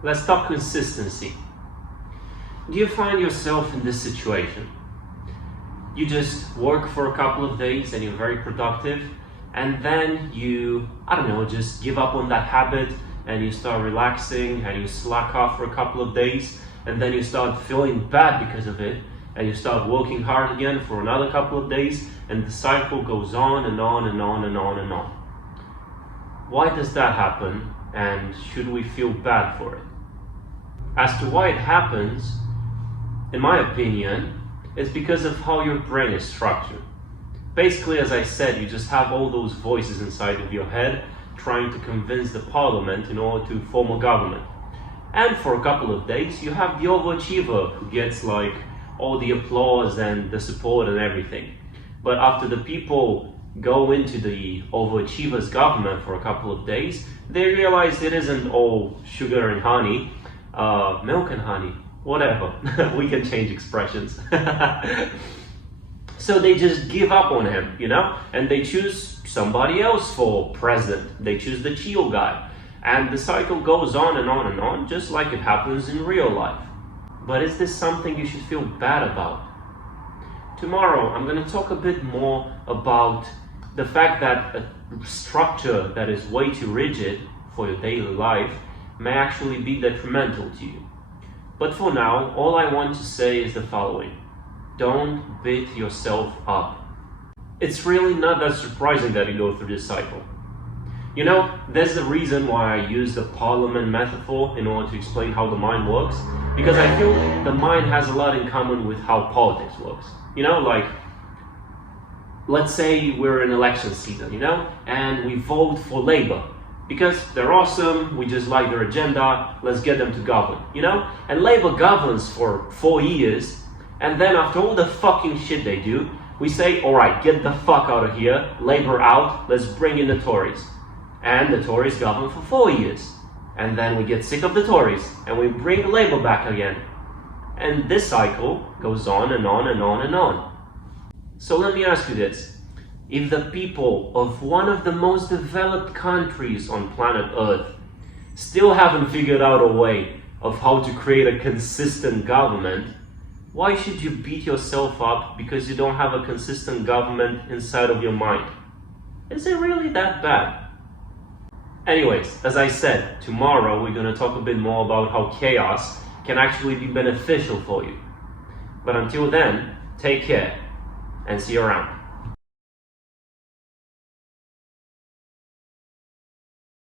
Let's talk consistency. Do you find yourself in this situation? You just work for a couple of days and you're very productive, and then you, just give up on that habit and you start relaxing and you slack off for a couple of days, and then you start feeling bad because of it, and you start working hard again for another couple of days, and the cycle goes on and on and on and on and on. Why does that happen, and should we feel bad for it? As to why it happens, in my opinion, it's because of how your brain is structured. Basically, as I said, you just have all those voices inside of your head trying to convince the parliament in order to form a government. And for a couple of days, you have the overachiever who gets like all the applause and the support and everything. But after the people go into the overachiever's government for a couple of days, they realize it isn't all sugar and honey, milk and honey, whatever. We can change expressions. So they just give up on him, and they choose somebody else for president. They choose the chill guy. And the cycle goes on and on and on, just like it happens in real life. But is this something you should feel bad about? Tomorrow, I'm going to talk a bit more about the fact that a structure that is way too rigid for your daily life may actually be detrimental to you. But for now, all I want to say is the following. Don't beat yourself up. It's really not that surprising that you go through this cycle. There's a reason why I use the parliament metaphor in order to explain how the mind works, because I feel the mind has a lot in common with how politics works. Let's say we're in election season, and we vote for Labour. Because they're awesome, we just like their agenda, let's get them to govern, And Labour governs for 4 years, and then after all the fucking shit they do, we say, alright, get the fuck out of here, Labour out, let's bring in the Tories. And the Tories govern for 4 years. And then we get sick of the Tories, and we bring Labour back again. And this cycle goes on and on and on and on. So let me ask you this. If the people of one of the most developed countries on planet Earth still haven't figured out a way of how to create a consistent government, why should you beat yourself up because you don't have a consistent government inside of your mind? Is it really that bad? Anyways, as I said, tomorrow we're going to talk a bit more about how chaos can actually be beneficial for you. But until then, take care and see you around.